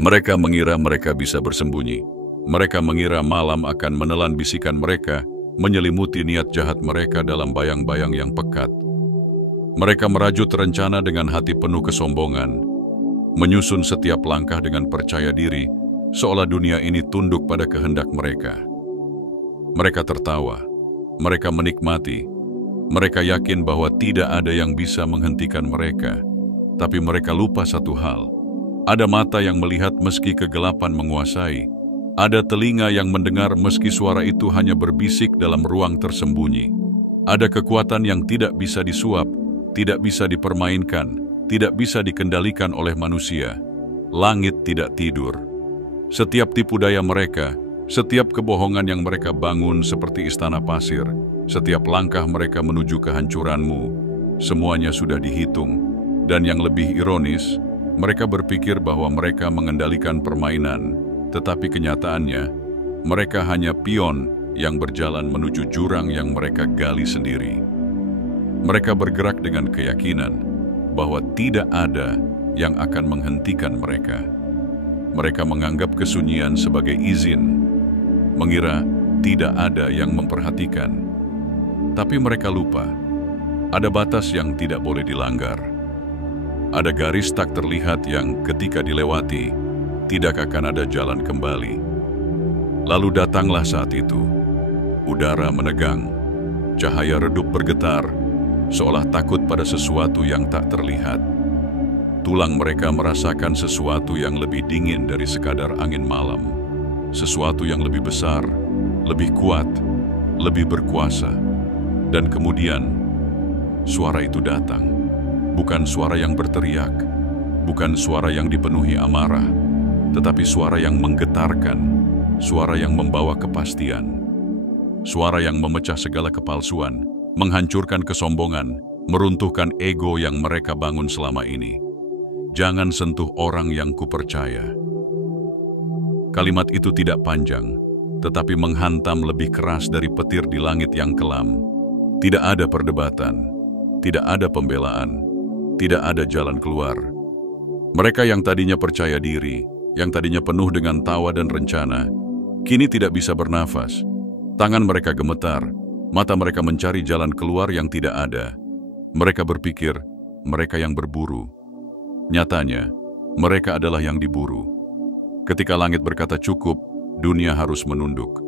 Mereka mengira mereka bisa bersembunyi. Mereka mengira malam akan menelan bisikan mereka, menyelimuti niat jahat mereka dalam bayang-bayang yang pekat. Mereka merajut rencana dengan hati penuh kesombongan, menyusun setiap langkah dengan percaya diri, seolah dunia ini tunduk pada kehendak mereka. Mereka tertawa, mereka menikmati, mereka yakin bahwa tidak ada yang bisa menghentikan mereka. Tapi mereka lupa satu hal, ada mata yang melihat meski kegelapan menguasai, ada telinga yang mendengar meski suara itu hanya berbisik dalam ruang tersembunyi. Ada kekuatan yang tidak bisa disuap, tidak bisa dipermainkan, tidak bisa dikendalikan oleh manusia. Langit tidak tidur. Setiap tipu daya mereka, setiap kebohongan yang mereka bangun seperti istana pasir, setiap langkah mereka menuju kehancuranmu, semuanya sudah dihitung. Dan yang lebih ironis, mereka berpikir bahwa mereka mengendalikan permainan, tetapi kenyataannya, mereka hanya pion yang berjalan menuju jurang yang mereka gali sendiri. Mereka bergerak dengan keyakinan bahwa tidak ada yang akan menghentikan mereka. Mereka menganggap kesunyian sebagai izin, mengira tidak ada yang memperhatikan. Tapi mereka lupa, ada batas yang tidak boleh dilanggar. Ada garis tak terlihat yang ketika dilewati, tidak akan ada jalan kembali. Lalu datanglah saat itu. Udara menegang, cahaya redup bergetar, seolah takut pada sesuatu yang tak terlihat. Tulang mereka merasakan sesuatu yang lebih dingin dari sekadar angin malam. Sesuatu yang lebih besar, lebih kuat, lebih berkuasa. Dan kemudian, suara itu datang. Bukan suara yang berteriak, bukan suara yang dipenuhi amarah, tetapi suara yang menggetarkan, suara yang membawa kepastian. Suara yang memecah segala kepalsuan, menghancurkan kesombongan, meruntuhkan ego yang mereka bangun selama ini. Jangan sentuh orang yang kupercaya. Kalimat itu tidak panjang, tetapi menghantam lebih keras dari petir di langit yang kelam. Tidak ada perdebatan, tidak ada pembelaan, tidak ada jalan keluar. Mereka yang tadinya percaya diri, yang tadinya penuh dengan tawa dan rencana, kini tidak bisa bernafas. Tangan mereka gemetar, mata mereka mencari jalan keluar yang tidak ada. Mereka berpikir, mereka yang berburu. Nyatanya, mereka adalah yang diburu. Ketika langit berkata cukup, dunia harus menunduk.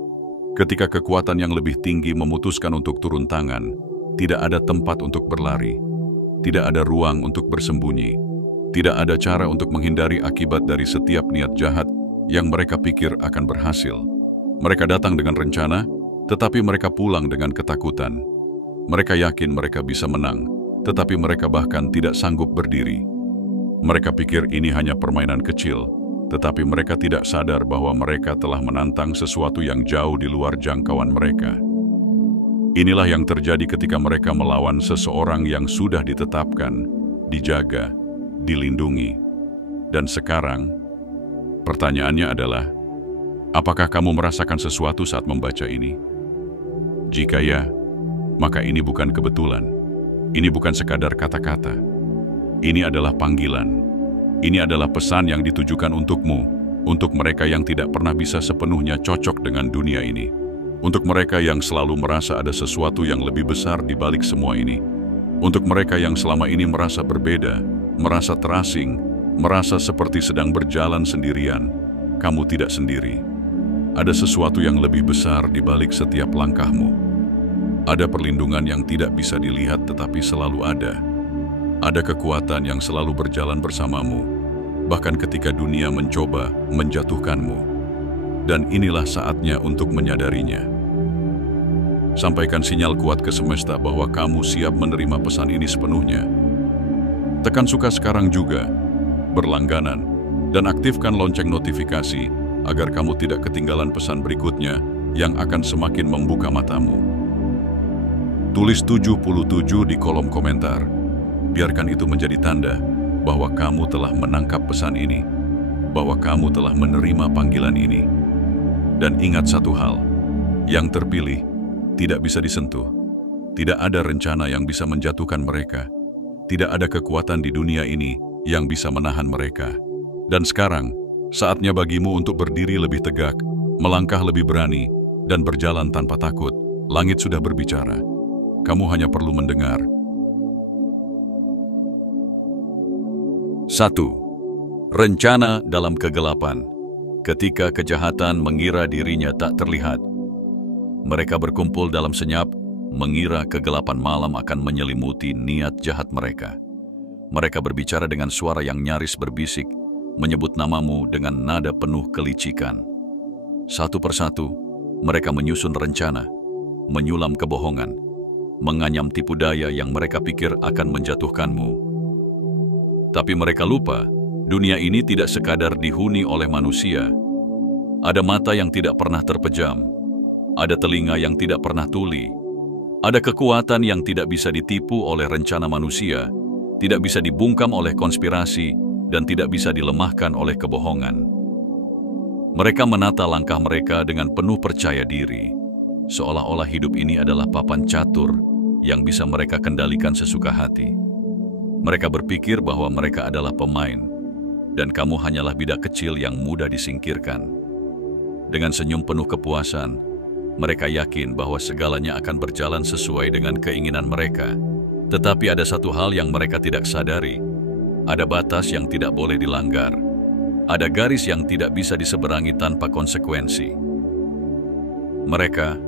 Ketika kekuatan yang lebih tinggi memutuskan untuk turun tangan, tidak ada tempat untuk berlari. Tidak ada ruang untuk bersembunyi. Tidak ada cara untuk menghindari akibat dari setiap niat jahat yang mereka pikir akan berhasil. Mereka datang dengan rencana, tetapi mereka pulang dengan ketakutan. Mereka yakin mereka bisa menang, tetapi mereka bahkan tidak sanggup berdiri. Mereka pikir ini hanya permainan kecil, tetapi mereka tidak sadar bahwa mereka telah menantang sesuatu yang jauh di luar jangkauan mereka. Inilah yang terjadi ketika mereka melawan seseorang yang sudah ditetapkan, dijaga, dilindungi. Dan sekarang, pertanyaannya adalah, apakah kamu merasakan sesuatu saat membaca ini? Jika ya, maka ini bukan kebetulan. Ini bukan sekadar kata-kata. Ini adalah panggilan. Ini adalah pesan yang ditujukan untukmu, untuk mereka yang tidak pernah bisa sepenuhnya cocok dengan dunia ini. Untuk mereka yang selalu merasa ada sesuatu yang lebih besar di balik semua ini. Untuk mereka yang selama ini merasa berbeda, merasa terasing, merasa seperti sedang berjalan sendirian. Kamu tidak sendiri. Ada sesuatu yang lebih besar di balik setiap langkahmu. Ada perlindungan yang tidak bisa dilihat tetapi selalu ada. Ada kekuatan yang selalu berjalan bersamamu, bahkan ketika dunia mencoba menjatuhkanmu. Dan inilah saatnya untuk menyadarinya. Sampaikan sinyal kuat ke semesta bahwa kamu siap menerima pesan ini sepenuhnya. Tekan suka sekarang juga, berlangganan, dan aktifkan lonceng notifikasi agar kamu tidak ketinggalan pesan berikutnya yang akan semakin membuka matamu. Tulis 77 di kolom komentar. Biarkan itu menjadi tanda bahwa kamu telah menangkap pesan ini, bahwa kamu telah menerima panggilan ini. Dan ingat satu hal, yang terpilih tidak bisa disentuh. Tidak ada rencana yang bisa menjatuhkan mereka. Tidak ada kekuatan di dunia ini yang bisa menahan mereka. Dan sekarang, Saatnya bagimu untuk berdiri lebih tegak, melangkah lebih berani, dan berjalan tanpa takut. Langit sudah berbicara. Kamu hanya perlu mendengar. 1. Rencana dalam kegelapan. Ketika kejahatan mengira dirinya tak terlihat, mereka berkumpul dalam senyap, mengira kegelapan malam akan menyelimuti niat jahat mereka. Mereka berbicara dengan suara yang nyaris berbisik, menyebut namamu dengan nada penuh kelicikan. Satu persatu, mereka menyusun rencana, menyulam kebohongan, menganyam tipu daya yang mereka pikir akan menjatuhkanmu. Tapi mereka lupa, dunia ini tidak sekadar dihuni oleh manusia. Ada mata yang tidak pernah terpejam, ada telinga yang tidak pernah tuli, ada kekuatan yang tidak bisa ditipu oleh rencana manusia, tidak bisa dibungkam oleh konspirasi, dan tidak bisa dilemahkan oleh kebohongan. Mereka menata langkah mereka dengan penuh percaya diri, seolah-olah hidup ini adalah papan catur yang bisa mereka kendalikan sesuka hati. Mereka berpikir bahwa mereka adalah pemain, dan kamu hanyalah bidak kecil yang mudah disingkirkan. Dengan senyum penuh kepuasan, mereka yakin bahwa segalanya akan berjalan sesuai dengan keinginan mereka. Tetapi ada satu hal yang mereka tidak sadari. Ada batas yang tidak boleh dilanggar. Ada garis yang tidak bisa diseberangi tanpa konsekuensi. Mereka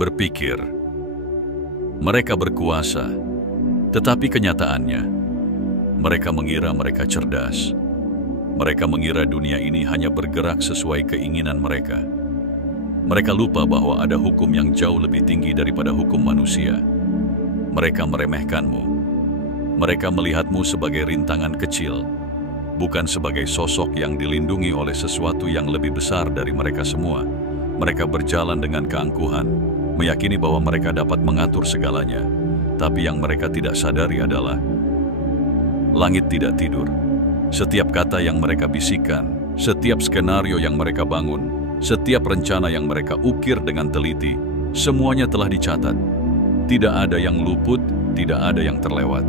berpikir, mereka berkuasa, tetapi kenyataannya, mereka mengira mereka cerdas. Mereka mengira dunia ini hanya bergerak sesuai keinginan mereka. Mereka lupa bahwa ada hukum yang jauh lebih tinggi daripada hukum manusia. Mereka meremehkanmu. Mereka melihatmu sebagai rintangan kecil, bukan sebagai sosok yang dilindungi oleh sesuatu yang lebih besar dari mereka semua. Mereka berjalan dengan keangkuhan, meyakini bahwa mereka dapat mengatur segalanya. Tapi yang mereka tidak sadari adalah, langit tidak tidur. Setiap kata yang mereka bisikan, setiap skenario yang mereka bangun, setiap rencana yang mereka ukir dengan teliti, semuanya telah dicatat. Tidak ada yang luput, tidak ada yang terlewat.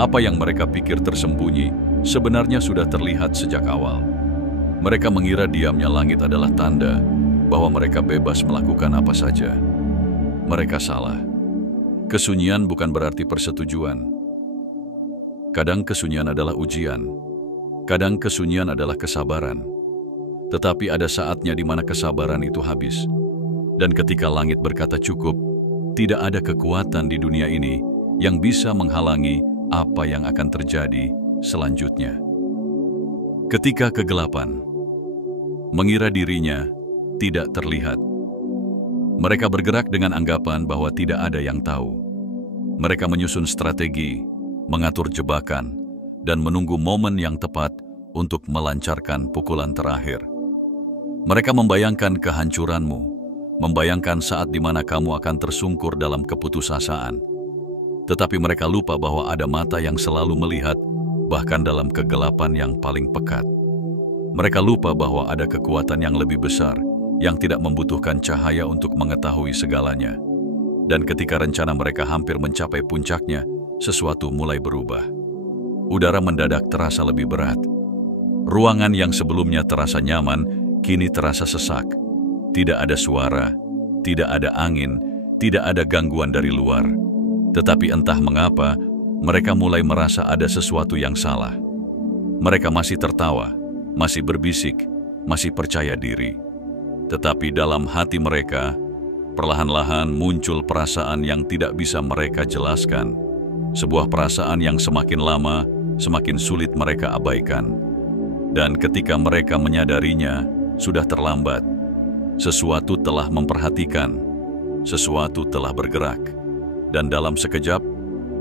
Apa yang mereka pikir tersembunyi, sebenarnya sudah terlihat sejak awal. Mereka mengira diamnya langit adalah tanda bahwa mereka bebas melakukan apa saja. Mereka salah. Kesunyian bukan berarti persetujuan. Kadang kesunyian adalah ujian. Kadang kesunyian adalah kesabaran. Tetapi ada saatnya di mana kesabaran itu habis. Dan ketika langit berkata cukup, tidak ada kekuatan di dunia ini yang bisa menghalangi apa yang akan terjadi selanjutnya. Ketika kegelapan mengira dirinya tidak terlihat, mereka bergerak dengan anggapan bahwa tidak ada yang tahu. Mereka menyusun strategi, mengatur jebakan, dan menunggu momen yang tepat untuk melancarkan pukulan terakhir. Mereka membayangkan kehancuranmu, membayangkan saat di mana kamu akan tersungkur dalam keputusasaan. Tetapi mereka lupa bahwa ada mata yang selalu melihat, bahkan dalam kegelapan yang paling pekat. Mereka lupa bahwa ada kekuatan yang lebih besar, yang tidak membutuhkan cahaya untuk mengetahui segalanya. Dan ketika rencana mereka hampir mencapai puncaknya, sesuatu mulai berubah. Udara mendadak terasa lebih berat. Ruangan yang sebelumnya terasa nyaman, kini terasa sesak. Tidak ada suara, tidak ada angin, tidak ada gangguan dari luar. Tetapi entah mengapa, mereka mulai merasa ada sesuatu yang salah. Mereka masih tertawa, masih berbisik, masih percaya diri. Tetapi dalam hati mereka, perlahan-lahan muncul perasaan yang tidak bisa mereka jelaskan. Sebuah perasaan yang semakin lama, semakin sulit mereka abaikan. Dan ketika mereka menyadarinya, sudah terlambat. Sesuatu telah memperhatikan, sesuatu telah bergerak. Dan dalam sekejap,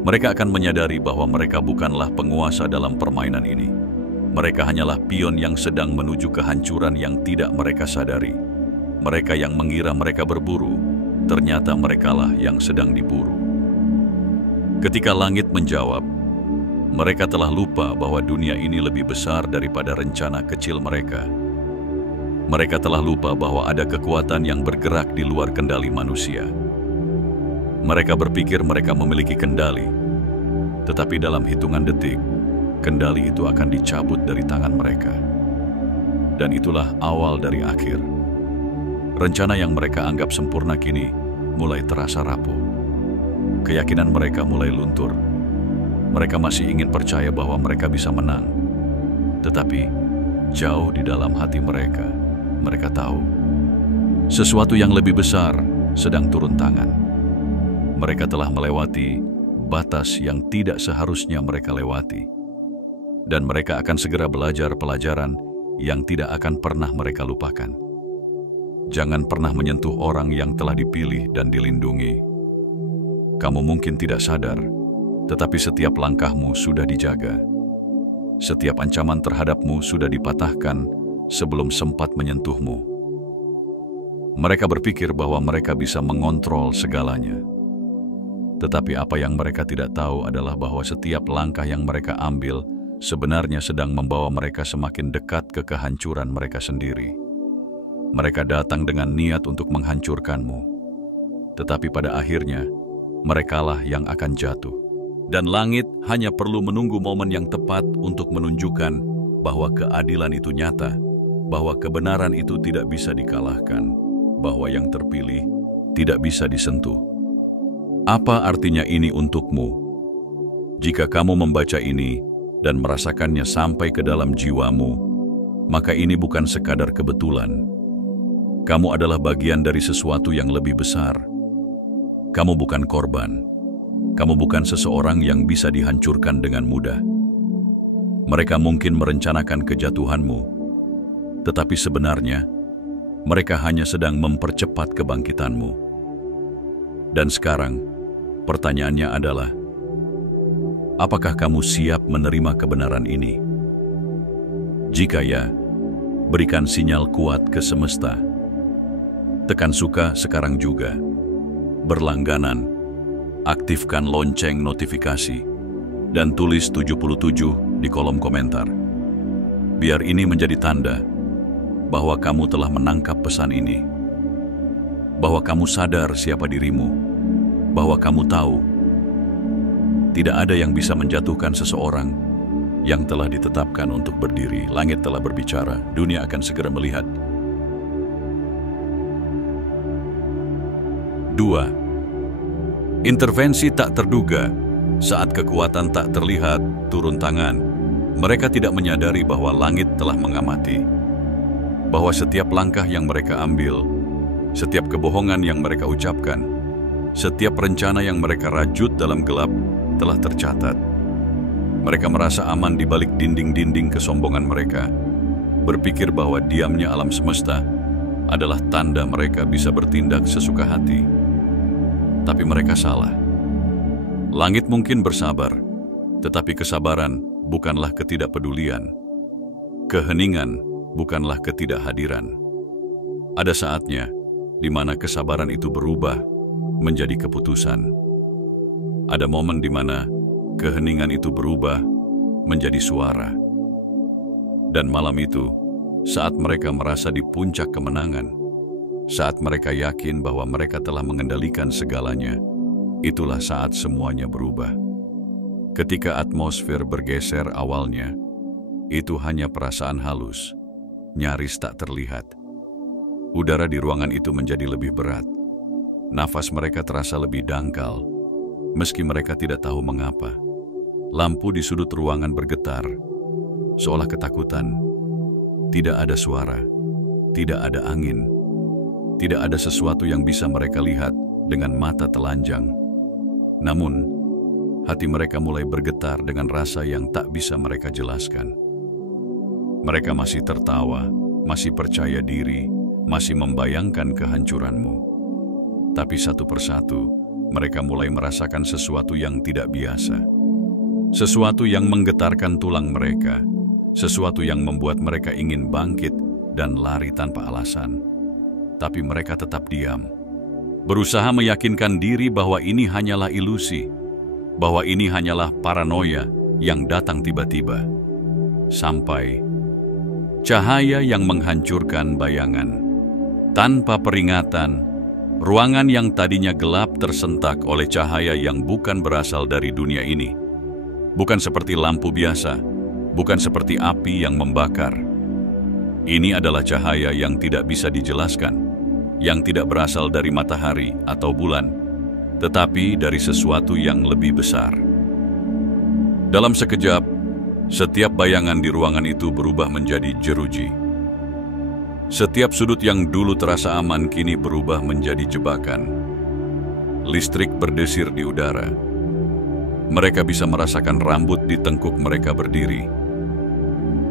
mereka akan menyadari bahwa mereka bukanlah penguasa dalam permainan ini. Mereka hanyalah pion yang sedang menuju kehancuran yang tidak mereka sadari. Mereka yang mengira mereka berburu, ternyata merekalah yang sedang diburu. Ketika langit menjawab, mereka telah lupa bahwa dunia ini lebih besar daripada rencana kecil mereka. Mereka telah lupa bahwa ada kekuatan yang bergerak di luar kendali manusia. Mereka berpikir mereka memiliki kendali, tetapi dalam hitungan detik, kendali itu akan dicabut dari tangan mereka. Dan itulah awal dari akhir. Rencana yang mereka anggap sempurna kini mulai terasa rapuh. Keyakinan mereka mulai luntur. Mereka masih ingin percaya bahwa mereka bisa menang. Tetapi jauh di dalam hati mereka, mereka tahu sesuatu yang lebih besar sedang turun tangan. Mereka telah melewati batas yang tidak seharusnya mereka lewati. Dan mereka akan segera belajar pelajaran yang tidak akan pernah mereka lupakan. Jangan pernah menyentuh orang yang telah dipilih dan dilindungi. Kamu mungkin tidak sadar, tetapi setiap langkahmu sudah dijaga. Setiap ancaman terhadapmu sudah dipatahkan sebelum sempat menyentuhmu. Mereka berpikir bahwa mereka bisa mengontrol segalanya. Tetapi apa yang mereka tidak tahu adalah bahwa setiap langkah yang mereka ambil sebenarnya sedang membawa mereka semakin dekat ke kehancuran mereka sendiri. Mereka datang dengan niat untuk menghancurkanmu. Tetapi pada akhirnya, merekalah yang akan jatuh. Dan langit hanya perlu menunggu momen yang tepat untuk menunjukkan bahwa keadilan itu nyata, bahwa kebenaran itu tidak bisa dikalahkan, bahwa yang terpilih tidak bisa disentuh. Apa artinya ini untukmu? Jika kamu membaca ini dan merasakannya sampai ke dalam jiwamu, maka ini bukan sekadar kebetulan. Kamu adalah bagian dari sesuatu yang lebih besar. Kamu bukan korban. Kamu bukan seseorang yang bisa dihancurkan dengan mudah. Mereka mungkin merencanakan kejatuhanmu, tetapi sebenarnya mereka hanya sedang mempercepat kebangkitanmu. Dan sekarang, pertanyaannya adalah, apakah kamu siap menerima kebenaran ini? Jika ya, berikan sinyal kuat ke semesta. Tekan suka sekarang juga. Berlangganan, aktifkan lonceng notifikasi, dan tulis 77 di kolom komentar. Biar ini menjadi tanda bahwa kamu telah menangkap pesan ini. Bahwa kamu sadar siapa dirimu. Bahwa kamu tahu tidak ada yang bisa menjatuhkan seseorang yang telah ditetapkan untuk berdiri. Langit telah berbicara, dunia akan segera melihat. 2. Intervensi tak terduga. Saat kekuatan tak terlihat turun tangan, mereka tidak menyadari bahwa langit telah mengamati. Bahwa setiap langkah yang mereka ambil, setiap kebohongan yang mereka ucapkan, setiap rencana yang mereka rajut dalam gelap telah tercatat. Mereka merasa aman di balik dinding-dinding kesombongan mereka, berpikir bahwa diamnya alam semesta adalah tanda mereka bisa bertindak sesuka hati. Tapi mereka salah. Langit mungkin bersabar, tetapi kesabaran bukanlah ketidakpedulian. Keheningan bukanlah ketidakhadiran. Ada saatnya di mana kesabaran itu berubah menjadi keputusan. Ada momen di mana keheningan itu berubah menjadi suara. Dan malam itu, saat mereka merasa di puncak kemenangan, saat mereka yakin bahwa mereka telah mengendalikan segalanya, itulah saat semuanya berubah. Ketika atmosfer bergeser awalnya, itu hanya perasaan halus, nyaris tak terlihat. Udara di ruangan itu menjadi lebih berat. Nafas mereka terasa lebih dangkal, meski mereka tidak tahu mengapa. Lampu di sudut ruangan bergetar, seolah ketakutan. Tidak ada suara, tidak ada angin, tidak ada sesuatu yang bisa mereka lihat dengan mata telanjang. Namun, hati mereka mulai bergetar dengan rasa yang tak bisa mereka jelaskan. Mereka masih tertawa, masih percaya diri, masih membayangkan kehancuranmu. Tapi satu persatu, mereka mulai merasakan sesuatu yang tidak biasa. Sesuatu yang menggetarkan tulang mereka, sesuatu yang membuat mereka ingin bangkit dan lari tanpa alasan. Tapi mereka tetap diam, berusaha meyakinkan diri bahwa ini hanyalah ilusi, bahwa ini hanyalah paranoia yang datang tiba-tiba. Sampai cahaya yang menghancurkan bayangan. Tanpa peringatan, ruangan yang tadinya gelap tersentak oleh cahaya yang bukan berasal dari dunia ini. Bukan seperti lampu biasa, bukan seperti api yang membakar. Ini adalah cahaya yang tidak bisa dijelaskan, yang tidak berasal dari matahari atau bulan, tetapi dari sesuatu yang lebih besar. Dalam sekejap, setiap bayangan di ruangan itu berubah menjadi jeruji. Setiap sudut yang dulu terasa aman kini berubah menjadi jebakan. Listrik berdesir di udara. Mereka bisa merasakan rambut di tengkuk mereka berdiri.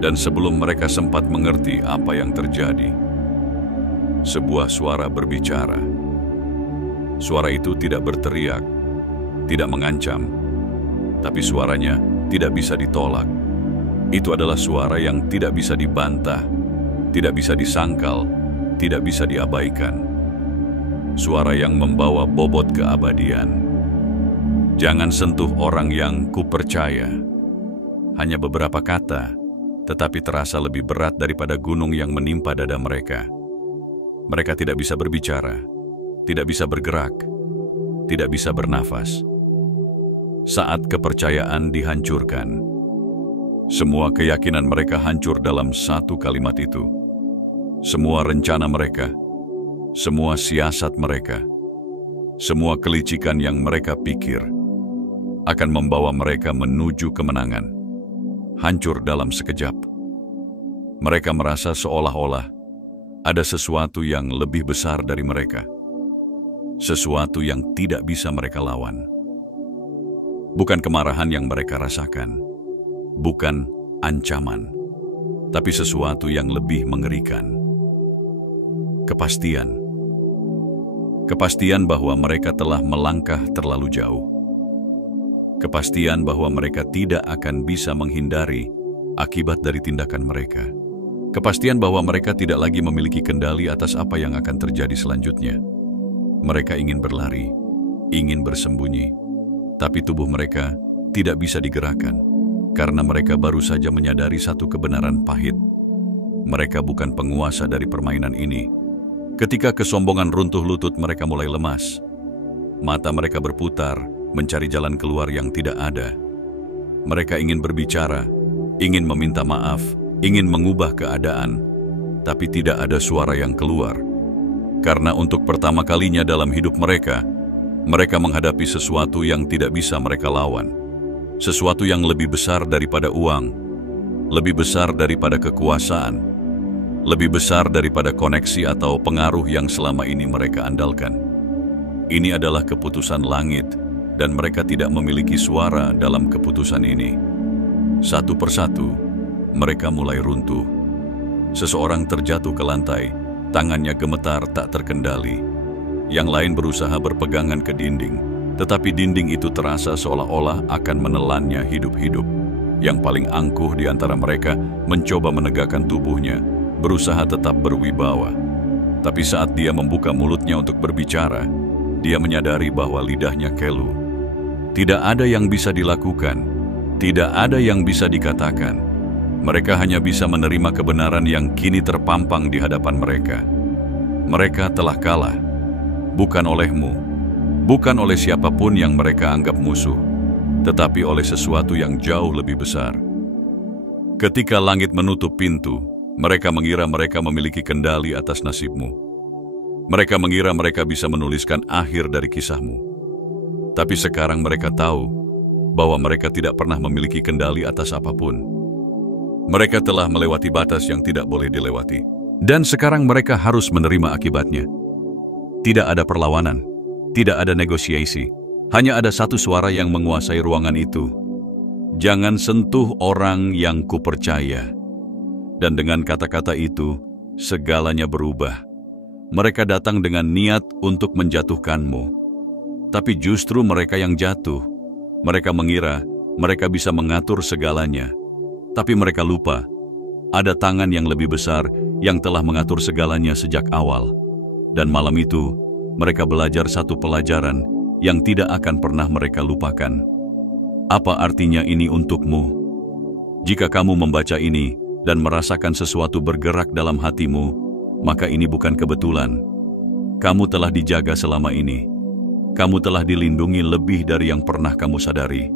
Dan sebelum mereka sempat mengerti apa yang terjadi, sebuah suara berbicara. Suara itu tidak berteriak, tidak mengancam, tapi suaranya tidak bisa ditolak. Itu adalah suara yang tidak bisa dibantah, tidak bisa disangkal, tidak bisa diabaikan. Suara yang membawa bobot keabadian. Jangan sentuh orang yang kupercaya. Hanya beberapa kata, tetapi terasa lebih berat daripada gunung yang menimpa dada mereka. Mereka tidak bisa berbicara, tidak bisa bergerak, tidak bisa bernafas. Saat kepercayaan dihancurkan, semua keyakinan mereka hancur dalam satu kalimat itu. Semua rencana mereka, semua siasat mereka, semua kelicikan yang mereka pikir akan membawa mereka menuju kemenangan, hancur dalam sekejap. Mereka merasa seolah-olah ada sesuatu yang lebih besar dari mereka, sesuatu yang tidak bisa mereka lawan. Bukan kemarahan yang mereka rasakan, bukan ancaman, tapi sesuatu yang lebih mengerikan. Kepastian. Kepastian bahwa mereka telah melangkah terlalu jauh. Kepastian bahwa mereka tidak akan bisa menghindari akibat dari tindakan mereka. Kepastian bahwa mereka tidak lagi memiliki kendali atas apa yang akan terjadi selanjutnya. Mereka ingin berlari, ingin bersembunyi, tapi tubuh mereka tidak bisa digerakkan karena mereka baru saja menyadari satu kebenaran pahit. Mereka bukan penguasa dari permainan ini. Ketika kesombongan runtuh lutut, mereka mulai lemas. Mata mereka berputar, mencari jalan keluar yang tidak ada. Mereka ingin berbicara, ingin meminta maaf, ingin mengubah keadaan, tapi tidak ada suara yang keluar. Karena untuk pertama kalinya dalam hidup mereka, mereka menghadapi sesuatu yang tidak bisa mereka lawan. Sesuatu yang lebih besar daripada uang, lebih besar daripada kekuasaan, lebih besar daripada koneksi atau pengaruh yang selama ini mereka andalkan. Ini adalah keputusan langit, dan mereka tidak memiliki suara dalam keputusan ini. Satu persatu, mereka mulai runtuh. Seseorang terjatuh ke lantai, tangannya gemetar tak terkendali. Yang lain berusaha berpegangan ke dinding, tetapi dinding itu terasa seolah-olah akan menelannya hidup-hidup. Yang paling angkuh di antara mereka mencoba menegakkan tubuhnya, berusaha tetap berwibawa. Tapi saat dia membuka mulutnya untuk berbicara, dia menyadari bahwa lidahnya keluh. Tidak ada yang bisa dilakukan, tidak ada yang bisa dikatakan. Mereka hanya bisa menerima kebenaran yang kini terpampang di hadapan mereka. Mereka telah kalah, bukan olehmu, bukan oleh siapapun yang mereka anggap musuh, tetapi oleh sesuatu yang jauh lebih besar. Ketika langit menutup pintu, mereka mengira mereka memiliki kendali atas nasibmu. Mereka mengira mereka bisa menuliskan akhir dari kisahmu. Tapi sekarang mereka tahu bahwa mereka tidak pernah memiliki kendali atas apapun. Mereka telah melewati batas yang tidak boleh dilewati. Dan sekarang mereka harus menerima akibatnya. Tidak ada perlawanan, tidak ada negosiasi. Hanya ada satu suara yang menguasai ruangan itu. Jangan sentuh orang yang kupercaya. Dan dengan kata-kata itu, segalanya berubah. Mereka datang dengan niat untuk menjatuhkanmu. Tapi justru mereka yang jatuh. Mereka mengira mereka bisa mengatur segalanya. Tapi mereka lupa, ada tangan yang lebih besar yang telah mengatur segalanya sejak awal. Dan malam itu, mereka belajar satu pelajaran yang tidak akan pernah mereka lupakan. Apa artinya ini untukmu? Jika kamu membaca ini dan merasakan sesuatu bergerak dalam hatimu, maka ini bukan kebetulan. Kamu telah dijaga selama ini. Kamu telah dilindungi lebih dari yang pernah kamu sadari.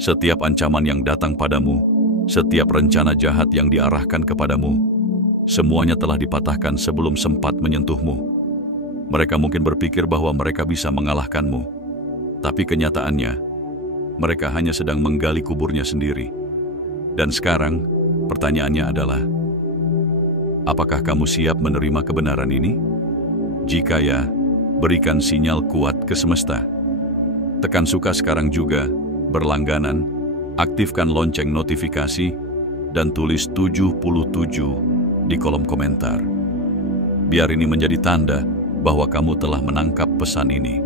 Setiap ancaman yang datang padamu, setiap rencana jahat yang diarahkan kepadamu, Semuanya telah dipatahkan sebelum sempat menyentuhmu. Mereka mungkin berpikir bahwa mereka bisa mengalahkanmu, tapi kenyataannya, mereka hanya sedang menggali kuburnya sendiri. Dan sekarang, pertanyaannya adalah, apakah kamu siap menerima kebenaran ini? Jika ya, berikan sinyal kuat ke semesta. Tekan suka sekarang juga, berlangganan, aktifkan lonceng notifikasi, dan tulis 77 di kolom komentar. Biar ini menjadi tanda bahwa kamu telah menangkap pesan ini,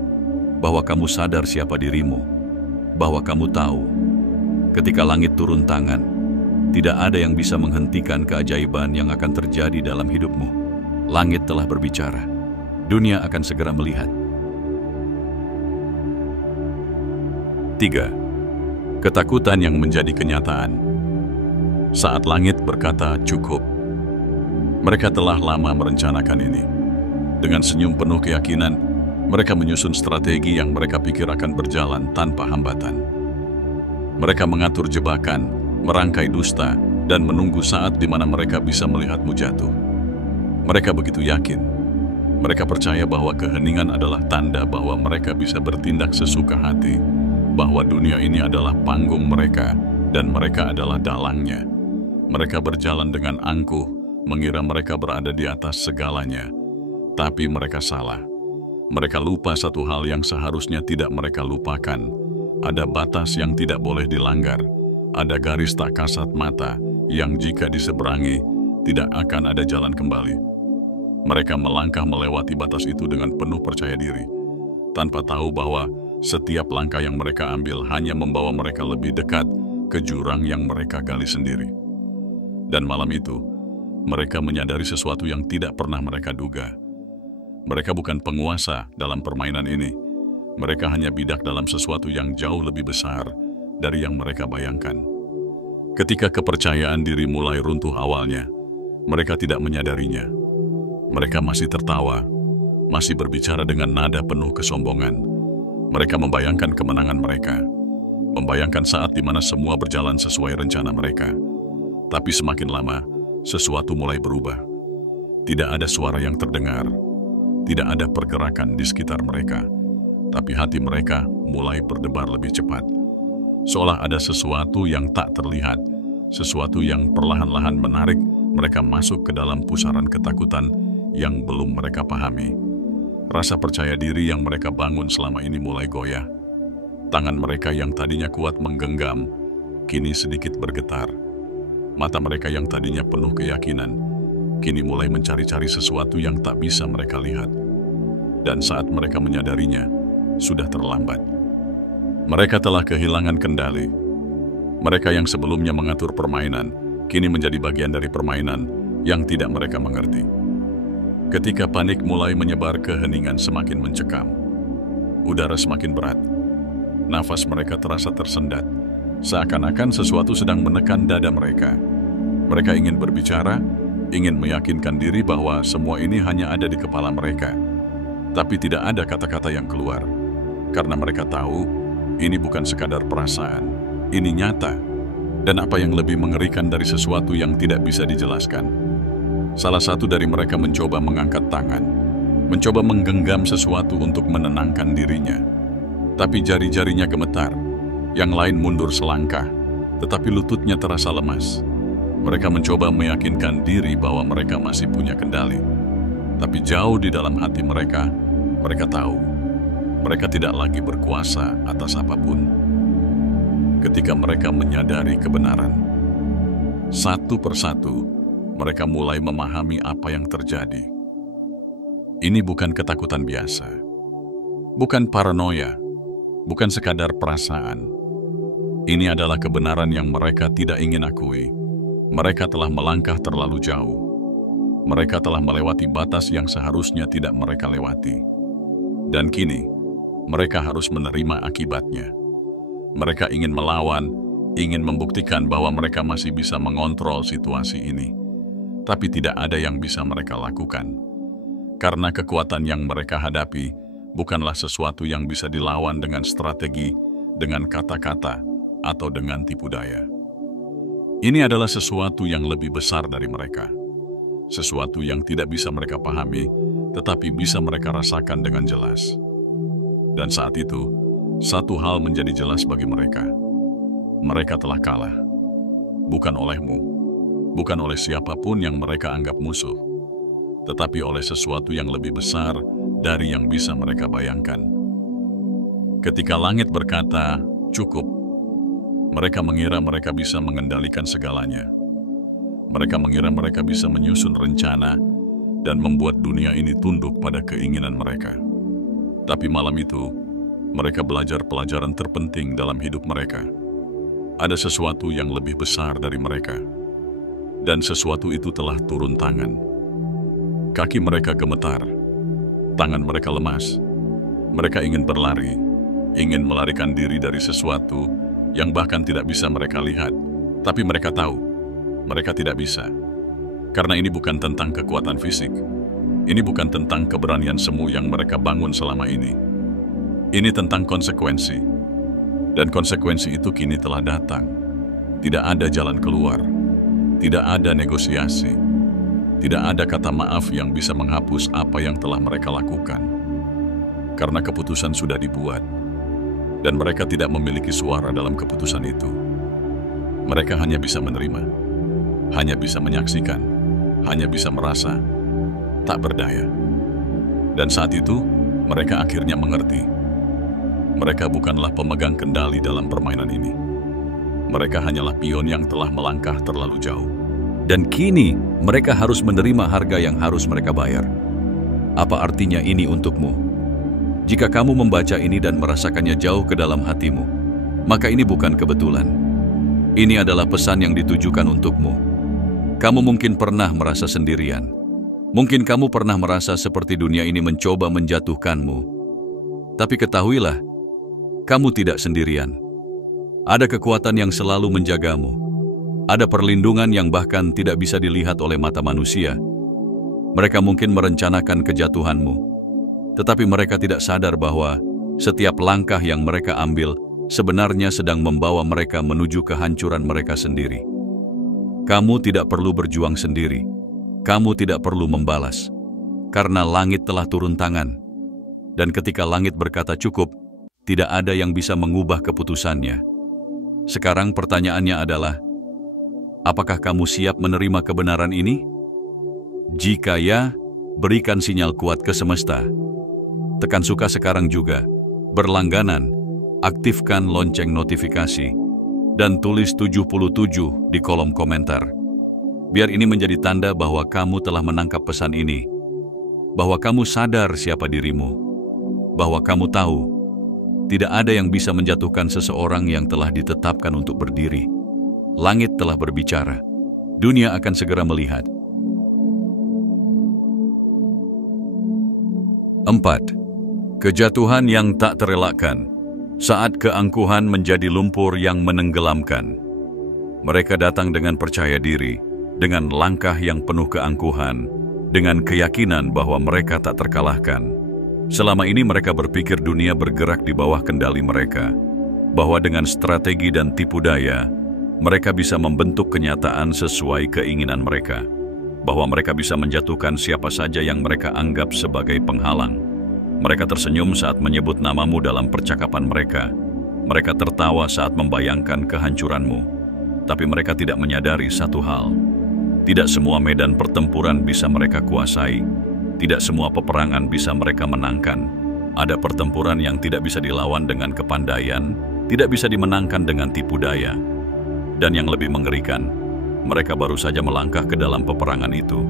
bahwa kamu sadar siapa dirimu, bahwa kamu tahu, ketika langit turun tangan, tidak ada yang bisa menghentikan keajaiban yang akan terjadi dalam hidupmu. Langit telah berbicara, dunia akan segera melihat. 3. Ketakutan yang menjadi kenyataan. Saat langit berkata cukup, mereka telah lama merencanakan ini. Dengan senyum penuh keyakinan, mereka menyusun strategi yang mereka pikir akan berjalan tanpa hambatan. Mereka mengatur jebakan, merangkai dusta, dan menunggu saat di mana mereka bisa melihatmu jatuh. Mereka begitu yakin. Mereka percaya bahwa keheningan adalah tanda bahwa mereka bisa bertindak sesuka hati, bahwa dunia ini adalah panggung mereka, dan mereka adalah dalangnya. Mereka berjalan dengan angkuh, mengira mereka berada di atas segalanya. Tapi mereka salah. Mereka lupa satu hal yang seharusnya tidak mereka lupakan. Ada batas yang tidak boleh dilanggar. Ada garis tak kasat mata yang jika diseberangi, tidak akan ada jalan kembali. Mereka melangkah melewati batas itu dengan penuh percaya diri, tanpa tahu bahwa setiap langkah yang mereka ambil hanya membawa mereka lebih dekat ke jurang yang mereka gali sendiri. Dan malam itu, mereka menyadari sesuatu yang tidak pernah mereka duga. Mereka bukan penguasa dalam permainan ini. Mereka hanya bidak dalam sesuatu yang jauh lebih besar dari yang mereka bayangkan. Ketika kepercayaan diri mulai runtuh awalnya, mereka tidak menyadarinya. Mereka masih tertawa, masih berbicara dengan nada penuh kesombongan. Mereka membayangkan kemenangan mereka, membayangkan saat di mana semua berjalan sesuai rencana mereka. Tapi semakin lama, sesuatu mulai berubah. Tidak ada suara yang terdengar. Tidak ada pergerakan di sekitar mereka, tapi hati mereka mulai berdebar lebih cepat. Seolah ada sesuatu yang tak terlihat, sesuatu yang perlahan-lahan menarik mereka masuk ke dalam pusaran ketakutan yang belum mereka pahami. Rasa percaya diri yang mereka bangun selama ini mulai goyah. Tangan mereka yang tadinya kuat menggenggam, kini sedikit bergetar. Mata mereka yang tadinya penuh keyakinan, kini mulai mencari-cari sesuatu yang tak bisa mereka lihat. Dan saat mereka menyadarinya, sudah terlambat. Mereka telah kehilangan kendali. Mereka yang sebelumnya mengatur permainan, kini menjadi bagian dari permainan yang tidak mereka mengerti. Ketika panik mulai menyebar, keheningan semakin mencekam. Udara semakin berat. Nafas mereka terasa tersendat, seakan-akan sesuatu sedang menekan dada mereka. Mereka ingin berbicara, ingin meyakinkan diri bahwa semua ini hanya ada di kepala mereka. Tapi tidak ada kata-kata yang keluar. Karena mereka tahu, ini bukan sekadar perasaan. Ini nyata. Dan apa yang lebih mengerikan dari sesuatu yang tidak bisa dijelaskan. Salah satu dari mereka mencoba mengangkat tangan. Mencoba menggenggam sesuatu untuk menenangkan dirinya. Tapi jari-jarinya gemetar. Yang lain mundur selangkah. Tetapi lututnya terasa lemas. Mereka mencoba meyakinkan diri bahwa mereka masih punya kendali. Tapi jauh di dalam hati mereka tahu, mereka tidak lagi berkuasa atas apapun. Ketika mereka menyadari kebenaran, satu persatu, mereka mulai memahami apa yang terjadi. Ini bukan ketakutan biasa, bukan paranoia, bukan sekadar perasaan. Ini adalah kebenaran yang mereka tidak ingin akui. Mereka telah melangkah terlalu jauh. Mereka telah melewati batas yang seharusnya tidak mereka lewati. Dan kini, mereka harus menerima akibatnya. Mereka ingin melawan, ingin membuktikan bahwa mereka masih bisa mengontrol situasi ini. Tapi tidak ada yang bisa mereka lakukan. Karena kekuatan yang mereka hadapi bukanlah sesuatu yang bisa dilawan dengan strategi, dengan kata-kata, atau dengan tipu daya. Ini adalah sesuatu yang lebih besar dari mereka. sesuatu yang tidak bisa mereka pahami, tetapi bisa mereka rasakan dengan jelas. Dan saat itu, satu hal menjadi jelas bagi mereka. Mereka telah kalah. Bukan olehmu, bukan oleh siapapun yang mereka anggap musuh, tetapi oleh sesuatu yang lebih besar dari yang bisa mereka bayangkan. Ketika langit berkata, "Cukup," mereka mengira mereka bisa mengendalikan segalanya. Mereka mengira mereka bisa menyusun rencana dan membuat dunia ini tunduk pada keinginan mereka. Tapi malam itu, mereka belajar pelajaran terpenting dalam hidup mereka. Ada sesuatu yang lebih besar dari mereka, dan sesuatu itu telah turun tangan. Kaki mereka gemetar, tangan mereka lemas. Mereka ingin berlari, ingin melarikan diri dari sesuatu yang bahkan tidak bisa mereka lihat. Tapi mereka tahu, mereka tidak bisa. Karena ini bukan tentang kekuatan fisik. Ini bukan tentang keberanian semu yang mereka bangun selama ini. Ini tentang konsekuensi. Dan konsekuensi itu kini telah datang. Tidak ada jalan keluar. Tidak ada negosiasi. Tidak ada kata maaf yang bisa menghapus apa yang telah mereka lakukan. Karena keputusan sudah dibuat. Dan mereka tidak memiliki suara dalam keputusan itu. Mereka hanya bisa menerima. Hanya bisa menyaksikan. Hanya bisa merasa. Tak berdaya. Dan saat itu, mereka akhirnya mengerti. Mereka bukanlah pemegang kendali dalam permainan ini. Mereka hanyalah pion yang telah melangkah terlalu jauh. Dan kini, mereka harus menerima harga yang harus mereka bayar. Apa artinya ini untukmu? Jika kamu membaca ini dan merasakannya jauh ke dalam hatimu, maka ini bukan kebetulan. Ini adalah pesan yang ditujukan untukmu. Kamu mungkin pernah merasa sendirian. Mungkin kamu pernah merasa seperti dunia ini mencoba menjatuhkanmu. Tapi ketahuilah, kamu tidak sendirian. Ada kekuatan yang selalu menjagamu. Ada perlindungan yang bahkan tidak bisa dilihat oleh mata manusia. Mereka mungkin merencanakan kejatuhanmu, tetapi mereka tidak sadar bahwa setiap langkah yang mereka ambil sebenarnya sedang membawa mereka menuju kehancuran mereka sendiri. Kamu tidak perlu berjuang sendiri. Kamu tidak perlu membalas, karena langit telah turun tangan. Dan ketika langit berkata cukup, tidak ada yang bisa mengubah keputusannya. Sekarang pertanyaannya adalah, apakah kamu siap menerima kebenaran ini? Jika ya, berikan sinyal kuat ke semesta. Tekan suka sekarang juga, berlangganan, aktifkan lonceng notifikasi, dan tulis 77 di kolom komentar. Biar ini menjadi tanda bahwa kamu telah menangkap pesan ini, bahwa kamu sadar siapa dirimu, bahwa kamu tahu, tidak ada yang bisa menjatuhkan seseorang yang telah ditetapkan untuk berdiri. Langit telah berbicara. Dunia akan segera melihat. 4. Kejatuhan yang tak terelakkan. Saat keangkuhan menjadi lumpur yang menenggelamkan. Mereka datang dengan percaya diri, dengan langkah yang penuh keangkuhan, dengan keyakinan bahwa mereka tak terkalahkan. Selama ini mereka berpikir dunia bergerak di bawah kendali mereka, bahwa dengan strategi dan tipu daya, mereka bisa membentuk kenyataan sesuai keinginan mereka, bahwa mereka bisa menjatuhkan siapa saja yang mereka anggap sebagai penghalang. Mereka tersenyum saat menyebut namamu dalam percakapan mereka. Mereka tertawa saat membayangkan kehancuranmu. Tapi mereka tidak menyadari satu hal. Tidak semua medan pertempuran bisa mereka kuasai. Tidak semua peperangan bisa mereka menangkan. Ada pertempuran yang tidak bisa dilawan dengan kepandaian, tidak bisa dimenangkan dengan tipu daya. Dan yang lebih mengerikan, mereka baru saja melangkah ke dalam peperangan itu.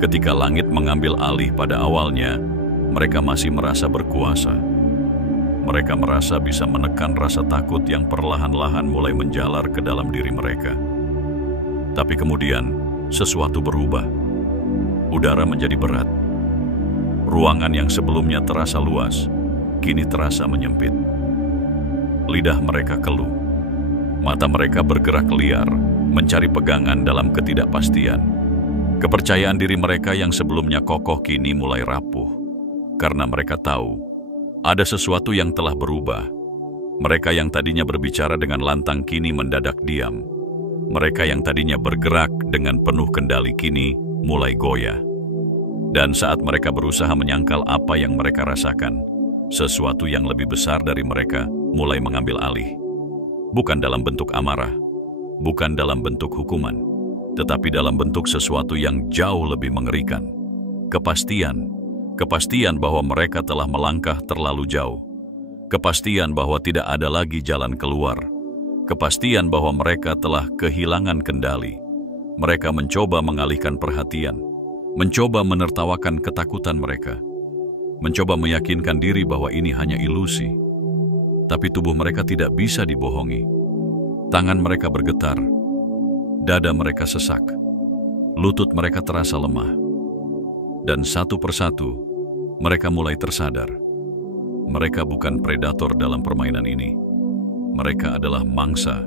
Ketika langit mengambil alih pada awalnya, mereka masih merasa berkuasa. Mereka merasa bisa menekan rasa takut yang perlahan-lahan mulai menjalar ke dalam diri mereka. Tapi kemudian, sesuatu berubah. Udara menjadi berat. Ruangan yang sebelumnya terasa luas, kini terasa menyempit. Lidah mereka keluh. Mata mereka bergerak liar, mencari pegangan dalam ketidakpastian. Kepercayaan diri mereka yang sebelumnya kokoh kini mulai rapuh. Karena mereka tahu, ada sesuatu yang telah berubah. Mereka yang tadinya berbicara dengan lantang kini mendadak diam. Mereka yang tadinya bergerak dengan penuh kendali kini mulai goyah. Dan saat mereka berusaha menyangkal apa yang mereka rasakan, sesuatu yang lebih besar dari mereka mulai mengambil alih. Bukan dalam bentuk amarah, bukan dalam bentuk hukuman, tetapi dalam bentuk sesuatu yang jauh lebih mengerikan. Kepastian bahwa mereka telah melangkah terlalu jauh. Kepastian bahwa tidak ada lagi jalan keluar. Kepastian bahwa mereka telah kehilangan kendali. Mereka mencoba mengalihkan perhatian, mencoba menertawakan ketakutan mereka, mencoba meyakinkan diri bahwa ini hanya ilusi. Tapi tubuh mereka tidak bisa dibohongi. Tangan mereka bergetar, dada mereka sesak, lutut mereka terasa lemah. Dan satu persatu, mereka mulai tersadar. Mereka bukan predator dalam permainan ini. Mereka adalah mangsa.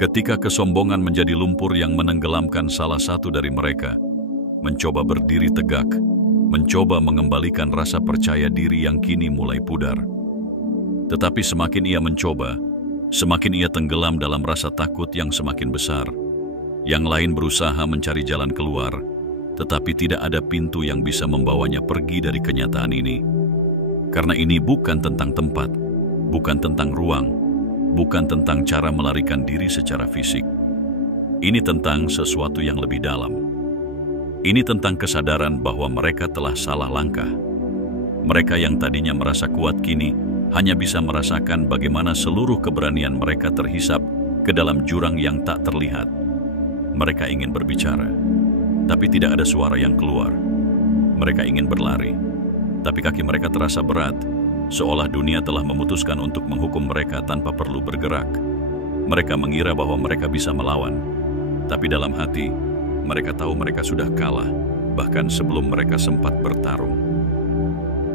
Ketika kesombongan menjadi lumpur yang menenggelamkan salah satu dari mereka, mencoba berdiri tegak, mencoba mengembalikan rasa percaya diri yang kini mulai pudar. Tetapi semakin ia mencoba, semakin ia tenggelam dalam rasa takut yang semakin besar. Yang lain berusaha mencari jalan keluar, tetapi tidak ada pintu yang bisa membawanya pergi dari kenyataan ini. Karena ini bukan tentang tempat, bukan tentang ruang, bukan tentang cara melarikan diri secara fisik. Ini tentang sesuatu yang lebih dalam. Ini tentang kesadaran bahwa mereka telah salah langkah. Mereka yang tadinya merasa kuat kini hanya bisa merasakan bagaimana seluruh keberanian mereka terhisap ke dalam jurang yang tak terlihat. Mereka ingin berbicara, tapi tidak ada suara yang keluar. Mereka ingin berlari, tapi kaki mereka terasa berat, seolah dunia telah memutuskan untuk menghukum mereka tanpa perlu bergerak. Mereka mengira bahwa mereka bisa melawan, tapi dalam hati, mereka tahu mereka sudah kalah, bahkan sebelum mereka sempat bertarung.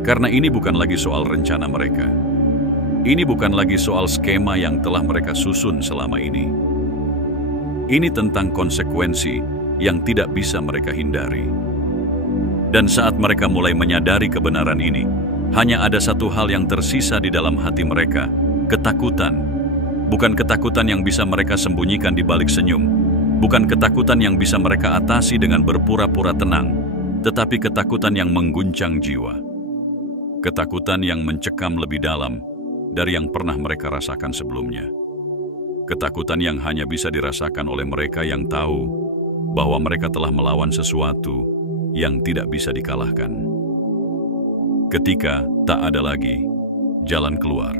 Karena ini bukan lagi soal rencana mereka. Ini bukan lagi soal skema yang telah mereka susun selama ini. Ini tentang konsekuensi yang tidak bisa mereka hindari. Dan saat mereka mulai menyadari kebenaran ini, hanya ada satu hal yang tersisa di dalam hati mereka, ketakutan. Bukan ketakutan yang bisa mereka sembunyikan di balik senyum, bukan ketakutan yang bisa mereka atasi dengan berpura-pura tenang, tetapi ketakutan yang mengguncang jiwa. Ketakutan yang mencekam lebih dalam dari yang pernah mereka rasakan sebelumnya. Ketakutan yang hanya bisa dirasakan oleh mereka yang tahu bahwa mereka telah melawan sesuatu yang tidak bisa dikalahkan. Ketika tak ada lagi jalan keluar,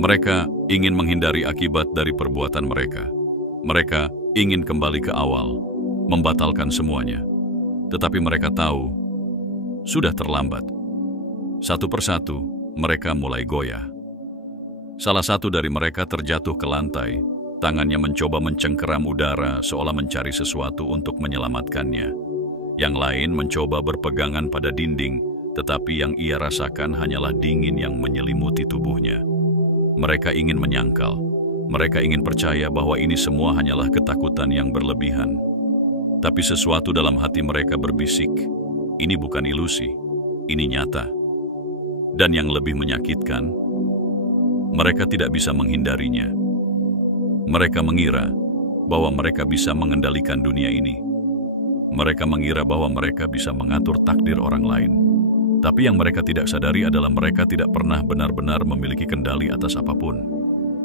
mereka ingin menghindari akibat dari perbuatan mereka. Mereka ingin kembali ke awal, membatalkan semuanya. Tetapi mereka tahu, sudah terlambat. Satu persatu, mereka mulai goyah. Salah satu dari mereka terjatuh ke lantai, tangannya mencoba mencengkeram udara seolah mencari sesuatu untuk menyelamatkannya. Yang lain mencoba berpegangan pada dinding, tetapi yang ia rasakan hanyalah dingin yang menyelimuti tubuhnya. Mereka ingin menyangkal. Mereka ingin percaya bahwa ini semua hanyalah ketakutan yang berlebihan. Tapi sesuatu dalam hati mereka berbisik, ini bukan ilusi, ini nyata. Dan yang lebih menyakitkan, mereka tidak bisa menghindarinya. Mereka mengira bahwa mereka bisa mengendalikan dunia ini. Mereka mengira bahwa mereka bisa mengatur takdir orang lain. Tapi yang mereka tidak sadari adalah mereka tidak pernah benar-benar memiliki kendali atas apapun.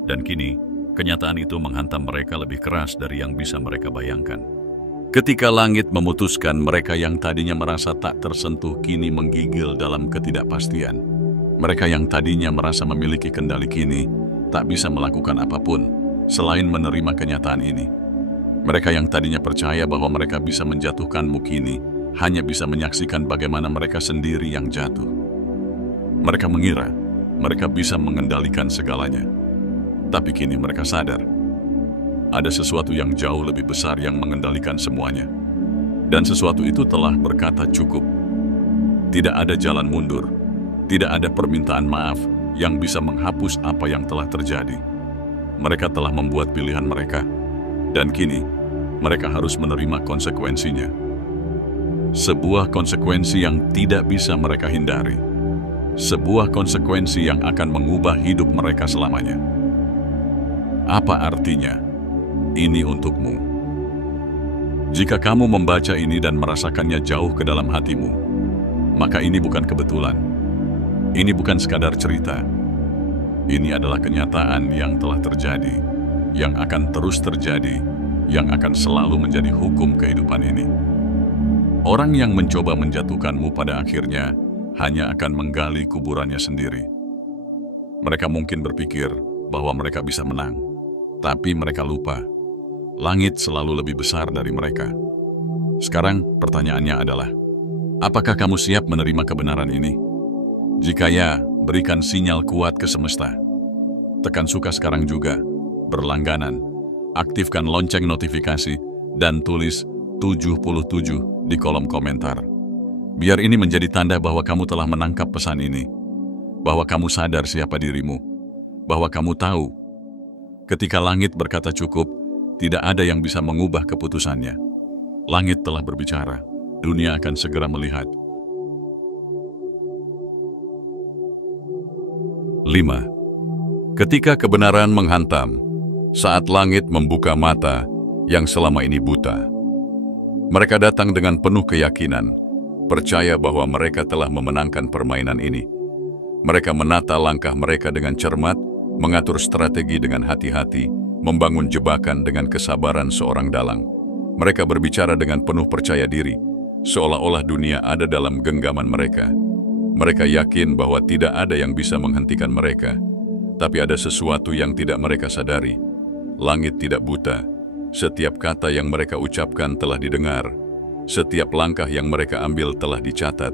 Dan kini, kenyataan itu menghantam mereka lebih keras dari yang bisa mereka bayangkan. Ketika langit memutuskan, mereka yang tadinya merasa tak tersentuh kini menggigil dalam ketidakpastian. Mereka yang tadinya merasa memiliki kendali kini tak bisa melakukan apapun selain menerima kenyataan ini. Mereka yang tadinya percaya bahwa mereka bisa menjatuhkanmu kini hanya bisa menyaksikan bagaimana mereka sendiri yang jatuh. Mereka mengira mereka bisa mengendalikan segalanya. Tapi kini mereka sadar, ada sesuatu yang jauh lebih besar yang mengendalikan semuanya. Dan sesuatu itu telah berkata cukup. Tidak ada jalan mundur, tidak ada permintaan maaf yang bisa menghapus apa yang telah terjadi. Mereka telah membuat pilihan mereka, dan kini mereka harus menerima konsekuensinya. Sebuah konsekuensi yang tidak bisa mereka hindari. Sebuah konsekuensi yang akan mengubah hidup mereka selamanya. Apa artinya? Ini untukmu. Jika kamu membaca ini dan merasakannya jauh ke dalam hatimu, maka ini bukan kebetulan. Ini bukan sekadar cerita. Ini adalah kenyataan yang telah terjadi, yang akan terus terjadi, yang akan selalu menjadi hukum kehidupan ini. Orang yang mencoba menjatuhkanmu pada akhirnya hanya akan menggali kuburannya sendiri. Mereka mungkin berpikir bahwa mereka bisa menang, tapi mereka lupa. Langit selalu lebih besar dari mereka. Sekarang pertanyaannya adalah, apakah kamu siap menerima kebenaran ini? Jika ya, berikan sinyal kuat ke semesta. Tekan suka sekarang juga, berlangganan, aktifkan lonceng notifikasi, dan tulis 77 di kolom komentar. Biar ini menjadi tanda bahwa kamu telah menangkap pesan ini, bahwa kamu sadar siapa dirimu, bahwa kamu tahu, ketika langit berkata cukup, tidak ada yang bisa mengubah keputusannya. Langit telah berbicara, dunia akan segera melihat. 5. Ketika kebenaran menghantam, saat langit membuka mata yang selama ini buta. Mereka datang dengan penuh keyakinan, percaya bahwa mereka telah memenangkan permainan ini. Mereka menata langkah mereka dengan cermat, mengatur strategi dengan hati-hati, membangun jebakan dengan kesabaran seorang dalang. Mereka berbicara dengan penuh percaya diri, seolah-olah dunia ada dalam genggaman mereka. Mereka yakin bahwa tidak ada yang bisa menghentikan mereka, tapi ada sesuatu yang tidak mereka sadari. Langit tidak buta. Setiap kata yang mereka ucapkan telah didengar. Setiap langkah yang mereka ambil telah dicatat.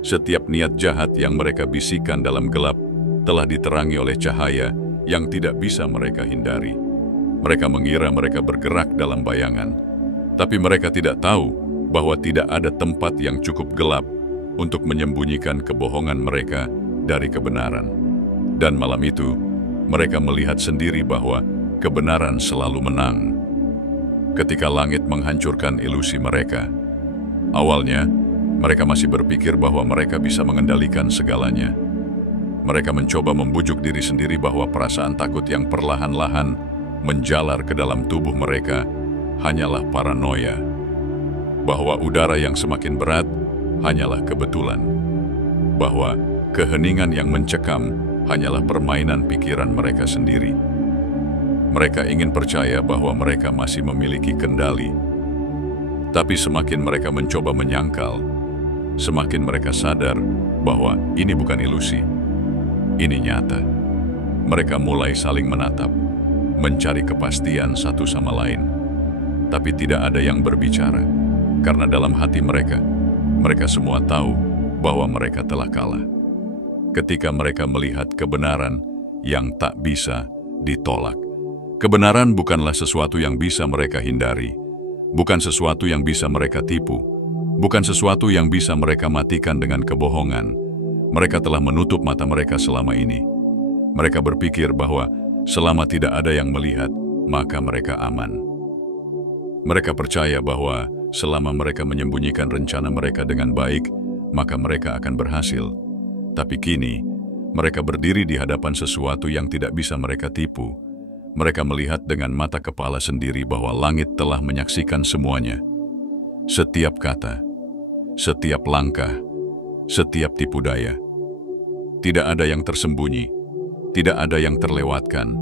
Setiap niat jahat yang mereka bisikan dalam gelap telah diterangi oleh cahaya yang tidak bisa mereka hindari. Mereka mengira mereka bergerak dalam bayangan, tapi mereka tidak tahu bahwa tidak ada tempat yang cukup gelap untuk menyembunyikan kebohongan mereka dari kebenaran. Dan malam itu, mereka melihat sendiri bahwa kebenaran selalu menang. Ketika langit menghancurkan ilusi mereka, awalnya mereka masih berpikir bahwa mereka bisa mengendalikan segalanya. Mereka mencoba membujuk diri sendiri bahwa perasaan takut yang perlahan-lahan menjalar ke dalam tubuh mereka hanyalah paranoia, bahwa udara yang semakin berat hanyalah kebetulan, bahwa keheningan yang mencekam hanyalah permainan pikiran mereka sendiri. Mereka ingin percaya bahwa mereka masih memiliki kendali, tapi semakin mereka mencoba menyangkal, semakin mereka sadar bahwa ini bukan ilusi, ini nyata. Mereka mulai saling menatap, mencari kepastian satu sama lain. Tapi tidak ada yang berbicara, karena dalam hati mereka, mereka semua tahu bahwa mereka telah kalah. Ketika mereka melihat kebenaran yang tak bisa ditolak. Kebenaran bukanlah sesuatu yang bisa mereka hindari, bukan sesuatu yang bisa mereka tipu, bukan sesuatu yang bisa mereka matikan dengan kebohongan. Mereka telah menutup mata mereka selama ini. Mereka berpikir bahwa selama tidak ada yang melihat, maka mereka aman. Mereka percaya bahwa selama mereka menyembunyikan rencana mereka dengan baik, maka mereka akan berhasil. Tapi kini, mereka berdiri di hadapan sesuatu yang tidak bisa mereka tipu. Mereka melihat dengan mata kepala sendiri bahwa langit telah menyaksikan semuanya. Setiap kata, setiap langkah, setiap tipu daya. Tidak ada yang tersembunyi, tidak ada yang terlewatkan.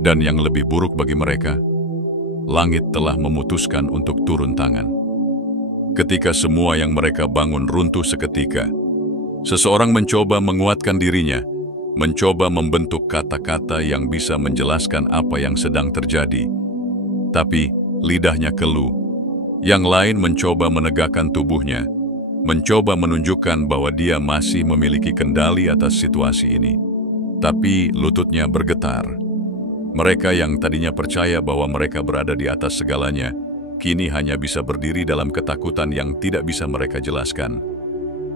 Dan yang lebih buruk bagi mereka, langit telah memutuskan untuk turun tangan. Ketika semua yang mereka bangun runtuh seketika, seseorang mencoba menguatkan dirinya, mencoba membentuk kata-kata yang bisa menjelaskan apa yang sedang terjadi. Tapi lidahnya keluh. Yang lain mencoba menegakkan tubuhnya, mencoba menunjukkan bahwa dia masih memiliki kendali atas situasi ini. Tapi lututnya bergetar. Mereka yang tadinya percaya bahwa mereka berada di atas segalanya, kini hanya bisa berdiri dalam ketakutan yang tidak bisa mereka jelaskan.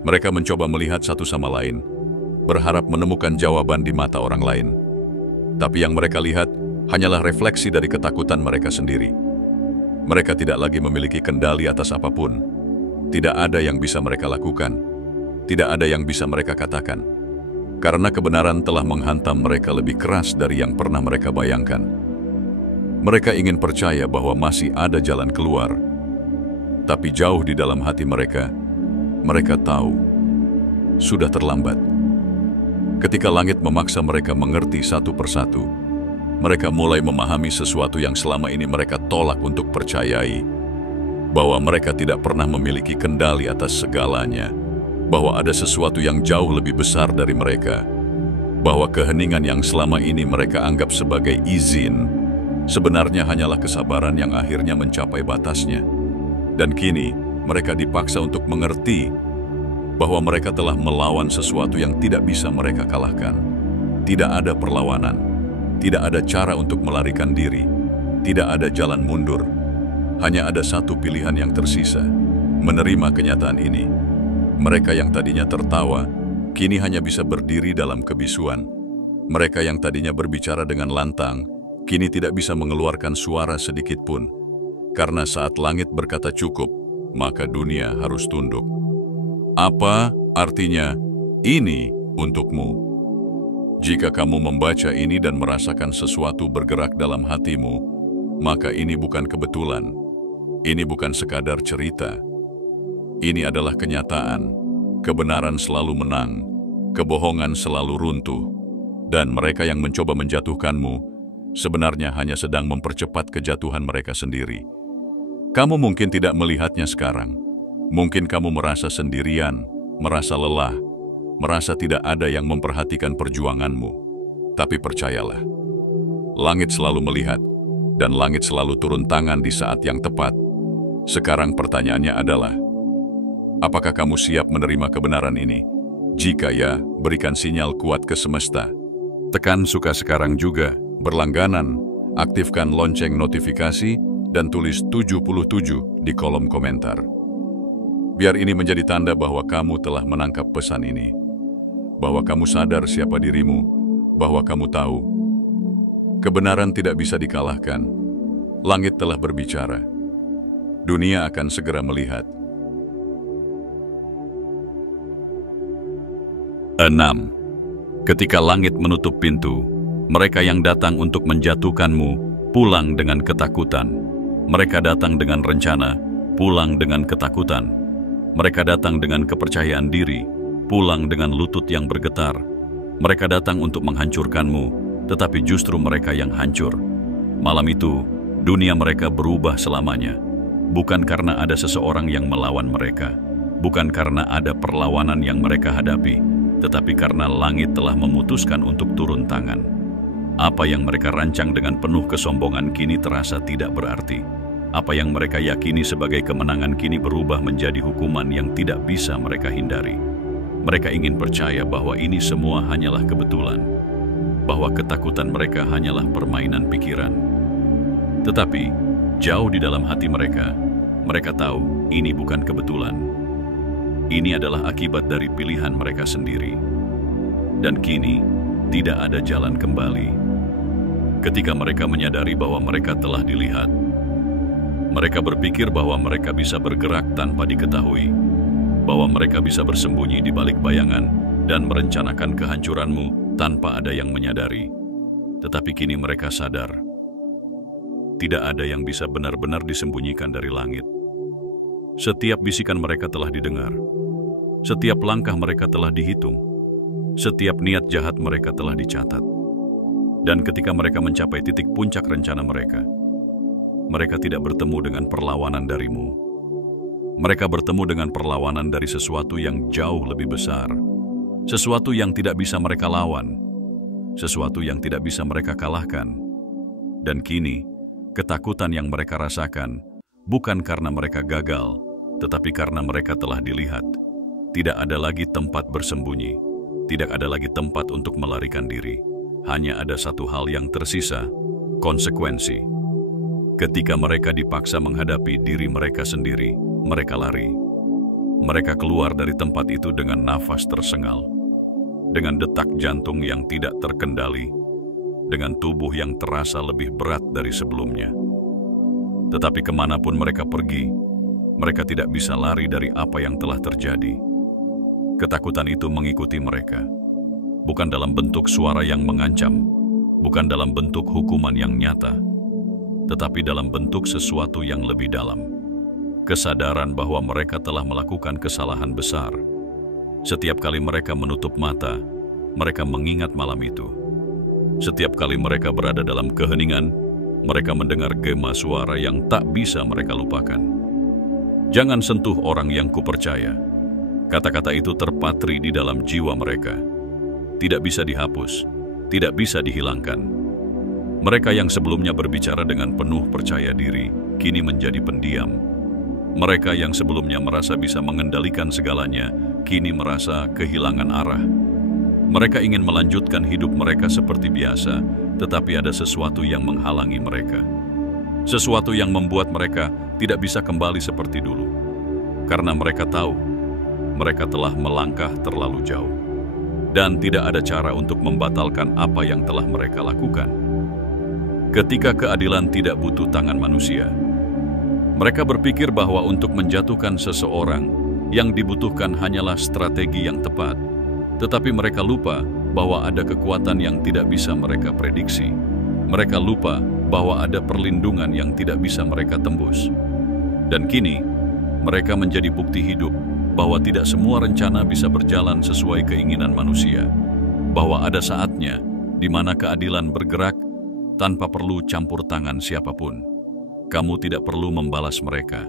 Mereka mencoba melihat satu sama lain, berharap menemukan jawaban di mata orang lain. Tapi yang mereka lihat hanyalah refleksi dari ketakutan mereka sendiri. Mereka tidak lagi memiliki kendali atas apapun. Tidak ada yang bisa mereka lakukan. Tidak ada yang bisa mereka katakan. Karena kebenaran telah menghantam mereka lebih keras dari yang pernah mereka bayangkan. Mereka ingin percaya bahwa masih ada jalan keluar, Tapi jauh di dalam hati mereka, mereka tahu sudah terlambat. Ketika langit memaksa mereka mengerti satu persatu, mereka mulai memahami sesuatu yang selama ini mereka tolak untuk percayai, bahwa mereka tidak pernah memiliki kendali atas segalanya, bahwa ada sesuatu yang jauh lebih besar dari mereka, bahwa keheningan yang selama ini mereka anggap sebagai izin, sebenarnya hanyalah kesabaran yang akhirnya mencapai batasnya. Dan kini, mereka dipaksa untuk mengerti bahwa mereka telah melawan sesuatu yang tidak bisa mereka kalahkan. Tidak ada perlawanan, tidak ada cara untuk melarikan diri, tidak ada jalan mundur. Hanya ada satu pilihan yang tersisa, menerima kenyataan ini. Mereka yang tadinya tertawa, kini hanya bisa berdiri dalam kebisuan. Mereka yang tadinya berbicara dengan lantang, kini tidak bisa mengeluarkan suara sedikit pun. Karena saat langit berkata cukup, maka dunia harus tunduk. Apa artinya ini untukmu? Jika kamu membaca ini dan merasakan sesuatu bergerak dalam hatimu, maka ini bukan kebetulan. Ini bukan sekadar cerita. Ini adalah kenyataan. Kebenaran selalu menang, kebohongan selalu runtuh. Dan mereka yang mencoba menjatuhkanmu, sebenarnya hanya sedang mempercepat kejatuhan mereka sendiri. Kamu mungkin tidak melihatnya sekarang. Mungkin kamu merasa sendirian, merasa lelah, merasa tidak ada yang memperhatikan perjuanganmu. Tapi percayalah, langit selalu melihat, dan langit selalu turun tangan di saat yang tepat. Sekarang pertanyaannya adalah, apakah kamu siap menerima kebenaran ini? Jika ya, berikan sinyal kuat ke semesta. Tekan suka sekarang juga, berlangganan, aktifkan lonceng notifikasi, dan tulis 77 di kolom komentar. Biar ini menjadi tanda bahwa kamu telah menangkap pesan ini, bahwa kamu sadar siapa dirimu, bahwa kamu tahu kebenaran tidak bisa dikalahkan. Langit telah berbicara. Dunia akan segera melihat. 6. Ketika langit menutup pintu, mereka yang datang untuk menjatuhkanmu pulang dengan ketakutan. Mereka datang dengan rencana, pulang dengan ketakutan. Mereka datang dengan kepercayaan diri, pulang dengan lutut yang bergetar. Mereka datang untuk menghancurkanmu, tetapi justru mereka yang hancur. Malam itu, dunia mereka berubah selamanya. Bukan karena ada seseorang yang melawan mereka, bukan karena ada perlawanan yang mereka hadapi, tetapi karena langit telah memutuskan untuk turun tangan. Apa yang mereka rancang dengan penuh kesombongan kini terasa tidak berarti. Apa yang mereka yakini sebagai kemenangan kini berubah menjadi hukuman yang tidak bisa mereka hindari. Mereka ingin percaya bahwa ini semua hanyalah kebetulan, bahwa ketakutan mereka hanyalah permainan pikiran. Tetapi, jauh di dalam hati mereka tahu ini bukan kebetulan. Ini adalah akibat dari pilihan mereka sendiri. Dan kini, tidak ada jalan kembali. Ketika mereka menyadari bahwa mereka telah dilihat, mereka berpikir bahwa mereka bisa bergerak tanpa diketahui, bahwa mereka bisa bersembunyi di balik bayangan dan merencanakan kehancuranmu tanpa ada yang menyadari. Tetapi kini mereka sadar, tidak ada yang bisa benar-benar disembunyikan dari langit. Setiap bisikan mereka telah didengar, setiap langkah mereka telah dihitung, setiap niat jahat mereka telah dicatat. Dan ketika mereka mencapai titik puncak rencana mereka tidak bertemu dengan perlawanan darimu. Mereka bertemu dengan perlawanan dari sesuatu yang jauh lebih besar, sesuatu yang tidak bisa mereka lawan, sesuatu yang tidak bisa mereka kalahkan. Dan kini, ketakutan yang mereka rasakan bukan karena mereka gagal, tetapi karena mereka telah dilihat. Tidak ada lagi tempat bersembunyi, tidak ada lagi tempat untuk melarikan diri. Hanya ada satu hal yang tersisa, konsekuensi. Ketika mereka dipaksa menghadapi diri mereka sendiri, mereka lari. Mereka keluar dari tempat itu dengan nafas tersengal, dengan detak jantung yang tidak terkendali, dengan tubuh yang terasa lebih berat dari sebelumnya. Tetapi kemanapun mereka pergi, mereka tidak bisa lari dari apa yang telah terjadi. Ketakutan itu mengikuti mereka, bukan dalam bentuk suara yang mengancam, bukan dalam bentuk hukuman yang nyata, tetapi dalam bentuk sesuatu yang lebih dalam. kesadaran bahwa mereka telah melakukan kesalahan besar. Setiap kali mereka menutup mata, mereka mengingat malam itu. Setiap kali mereka berada dalam keheningan, mereka mendengar gema suara yang tak bisa mereka lupakan. Jangan sentuh orang yang kupercaya. Kata-kata itu terpatri di dalam jiwa mereka. Tidak bisa dihapus, tidak bisa dihilangkan. Mereka yang sebelumnya berbicara dengan penuh percaya diri, kini menjadi pendiam. Mereka yang sebelumnya merasa bisa mengendalikan segalanya, kini merasa kehilangan arah. Mereka ingin melanjutkan hidup mereka seperti biasa, tetapi ada sesuatu yang menghalangi mereka. Sesuatu yang membuat mereka tidak bisa kembali seperti dulu. Karena mereka tahu, mereka telah melangkah terlalu jauh. Dan tidak ada cara untuk membatalkan apa yang telah mereka lakukan. Ketika keadilan tidak butuh tangan manusia, mereka berpikir bahwa untuk menjatuhkan seseorang, yang dibutuhkan hanyalah strategi yang tepat. Tetapi mereka lupa bahwa ada kekuatan yang tidak bisa mereka prediksi. Mereka lupa bahwa ada perlindungan yang tidak bisa mereka tembus. Dan kini, mereka menjadi bukti hidup bahwa tidak semua rencana bisa berjalan sesuai keinginan manusia. Bahwa ada saatnya di mana keadilan bergerak tanpa perlu campur tangan siapapun. Kamu tidak perlu membalas mereka.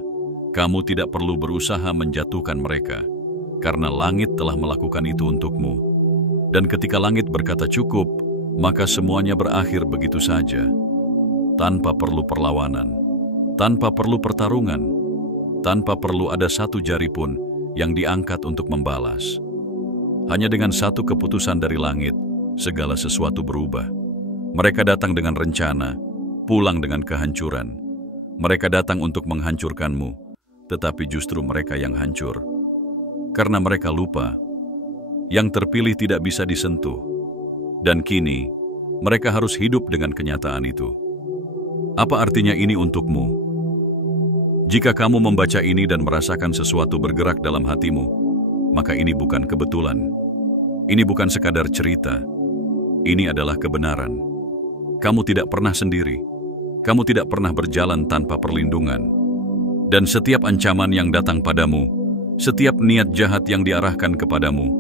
Kamu tidak perlu berusaha menjatuhkan mereka, karena langit telah melakukan itu untukmu. Dan ketika langit berkata cukup, maka semuanya berakhir begitu saja. Tanpa perlu perlawanan, tanpa perlu pertarungan, tanpa perlu ada satu jari pun yang diangkat untuk membalas. Hanya dengan satu keputusan dari langit, segala sesuatu berubah. Mereka datang dengan rencana, pulang dengan kehancuran. Mereka datang untuk menghancurkanmu, tetapi justru mereka yang hancur. Karena mereka lupa, yang terpilih tidak bisa disentuh. Dan kini, mereka harus hidup dengan kenyataan itu. Apa artinya ini untukmu? Jika kamu membaca ini dan merasakan sesuatu bergerak dalam hatimu, maka ini bukan kebetulan. Ini bukan sekadar cerita. Ini adalah kebenaran. Kamu tidak pernah sendiri. Kamu tidak pernah berjalan tanpa perlindungan. Dan setiap ancaman yang datang padamu, setiap niat jahat yang diarahkan kepadamu,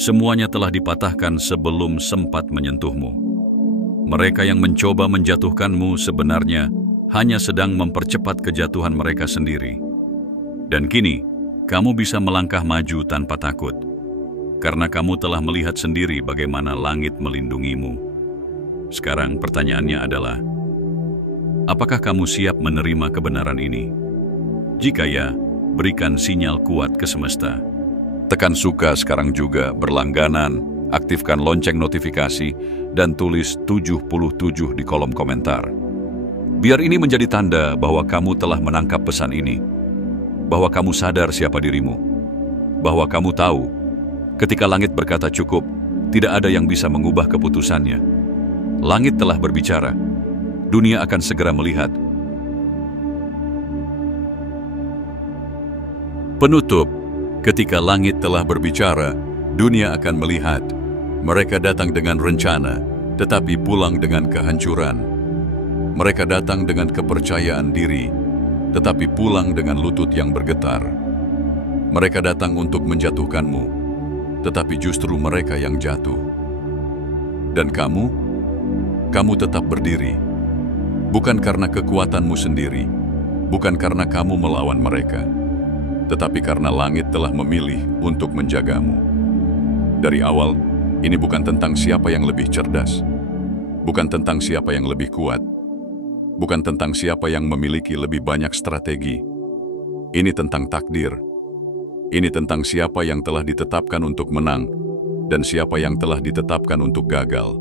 semuanya telah dipatahkan sebelum sempat menyentuhmu. Mereka yang mencoba menjatuhkanmu sebenarnya hanya sedang mempercepat kejatuhan mereka sendiri. Dan kini, kamu bisa melangkah maju tanpa takut, karena kamu telah melihat sendiri bagaimana langit melindungimu. Sekarang pertanyaannya adalah, apakah kamu siap menerima kebenaran ini? Jika ya, berikan sinyal kuat ke semesta. Tekan suka sekarang juga, berlangganan, aktifkan lonceng notifikasi, dan tulis 77 di kolom komentar. Biar ini menjadi tanda bahwa kamu telah menangkap pesan ini, bahwa kamu sadar siapa dirimu, bahwa kamu tahu, ketika langit berkata cukup, tidak ada yang bisa mengubah keputusannya. Langit telah berbicara, dunia akan segera melihat. Penutup, ketika langit telah berbicara, dunia akan melihat. Mereka datang dengan rencana, tetapi pulang dengan kehancuran. Mereka datang dengan kepercayaan diri, tetapi pulang dengan lutut yang bergetar. Mereka datang untuk menjatuhkanmu, tetapi justru mereka yang jatuh. Dan kamu tetap berdiri. Bukan karena kekuatanmu sendiri, bukan karena kamu melawan mereka, tetapi karena langit telah memilih untuk menjagamu. Dari awal, ini bukan tentang siapa yang lebih cerdas, bukan tentang siapa yang lebih kuat, bukan tentang siapa yang memiliki lebih banyak strategi. Ini tentang takdir. Ini tentang siapa yang telah ditetapkan untuk menang dan siapa yang telah ditetapkan untuk gagal.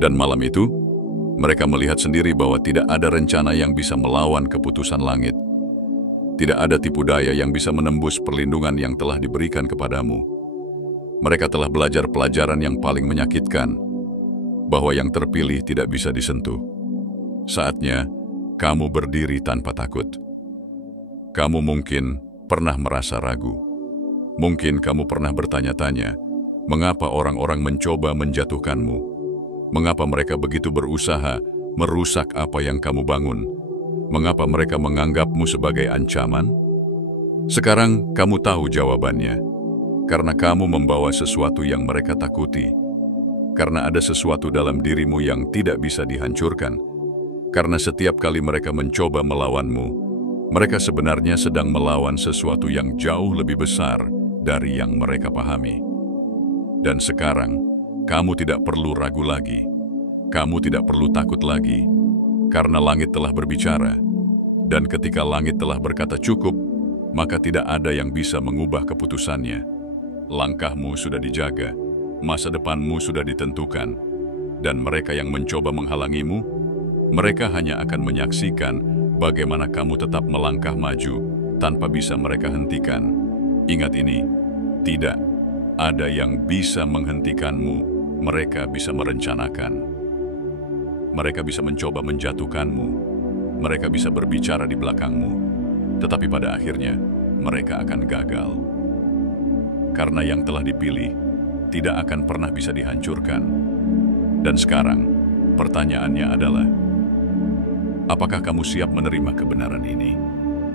Dan malam itu, mereka melihat sendiri bahwa tidak ada rencana yang bisa melawan keputusan langit. Tidak ada tipu daya yang bisa menembus perlindungan yang telah diberikan kepadamu. Mereka telah belajar pelajaran yang paling menyakitkan, bahwa yang terpilih tidak bisa disentuh. Saatnya, kamu berdiri tanpa takut. Kamu mungkin pernah merasa ragu. Mungkin kamu pernah bertanya-tanya, mengapa orang-orang mencoba menjatuhkanmu? Mengapa mereka begitu berusaha merusak apa yang kamu bangun? Mengapa mereka menganggapmu sebagai ancaman? Sekarang kamu tahu jawabannya. Karena kamu membawa sesuatu yang mereka takuti. Karena ada sesuatu dalam dirimu yang tidak bisa dihancurkan. Karena setiap kali mereka mencoba melawanmu, mereka sebenarnya sedang melawan sesuatu yang jauh lebih besar dari yang mereka pahami. Dan sekarang, kamu tidak perlu ragu lagi. Kamu tidak perlu takut lagi. Karena langit telah berbicara. Dan ketika langit telah berkata cukup, maka tidak ada yang bisa mengubah keputusannya. Langkahmu sudah dijaga, masa depanmu sudah ditentukan, dan mereka yang mencoba menghalangimu, mereka hanya akan menyaksikan bagaimana kamu tetap melangkah maju tanpa bisa mereka hentikan. Ingat ini, tidak ada yang bisa menghentikanmu, mereka bisa merencanakan. Mereka bisa mencoba menjatuhkanmu, mereka bisa berbicara di belakangmu, tetapi pada akhirnya mereka akan gagal. Karena yang telah dipilih tidak akan pernah bisa dihancurkan. Dan sekarang, pertanyaannya adalah, apakah kamu siap menerima kebenaran ini?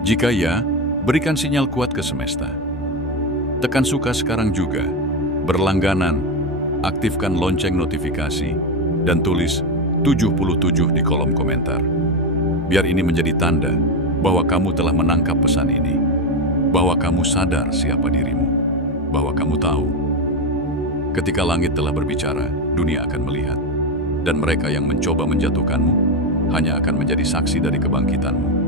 Jika ya, berikan sinyal kuat ke semesta. Tekan suka sekarang juga, berlangganan, aktifkan lonceng notifikasi, dan tulis 77 di kolom komentar. Biar ini menjadi tanda bahwa kamu telah menangkap pesan ini, bahwa kamu sadar siapa dirimu, bahwa kamu tahu. Ketika langit telah berbicara, dunia akan melihat, dan mereka yang mencoba menjatuhkanmu hanya akan menjadi saksi dari kebangkitanmu.